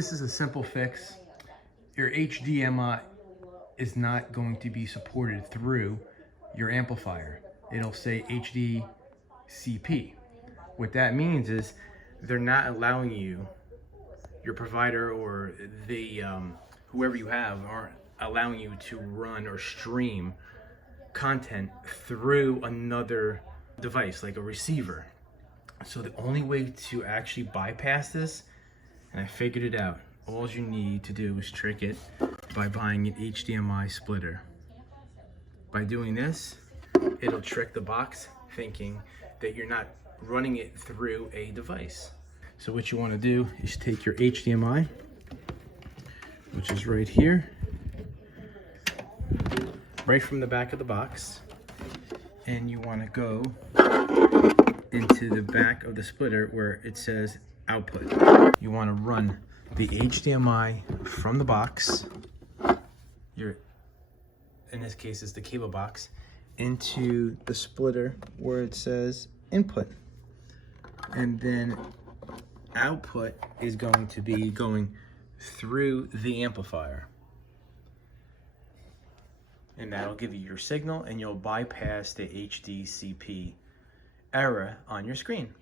This is a simple fix. Your HDMI is not going to be supported through your amplifier. It'll say HDCP. What that means is they're not allowing you, your provider or the whoever you have, aren't allowing you to run or stream content through another device like a receiver. So the only way to actually bypass this, and I figured it out, all you need to do is trick it by buying an HDMI splitter. By doing this, it'll trick the box thinking that you're not running it through a device. So what you want to do is take your HDMI, which is right here, right from the back of the box, and you want to go into the back of the splitter where it says output. You want to run the HDMI from the box, in this case it's the cable box, into the splitter where it says input. And then output is going to be going through the amplifier. And that'll give you your signal, and you'll bypass the HDCP error on your screen.